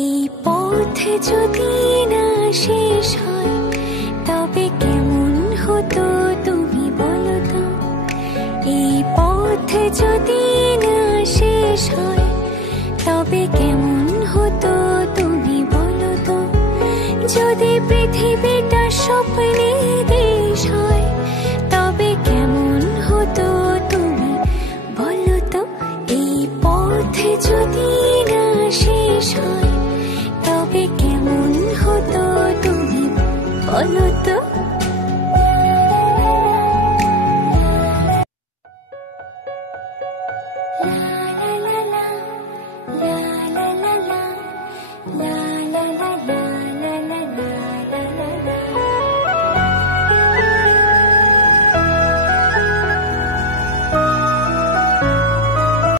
এই পথ যদি না শেষ হয় তবে কেমন হতো তুমি বলো তো। এই পথ যদি না শেষ হয় তবে কেমন হতো তুমি বলো তো। যদি পৃথিবীটা স্বপ্নের দেশ হয়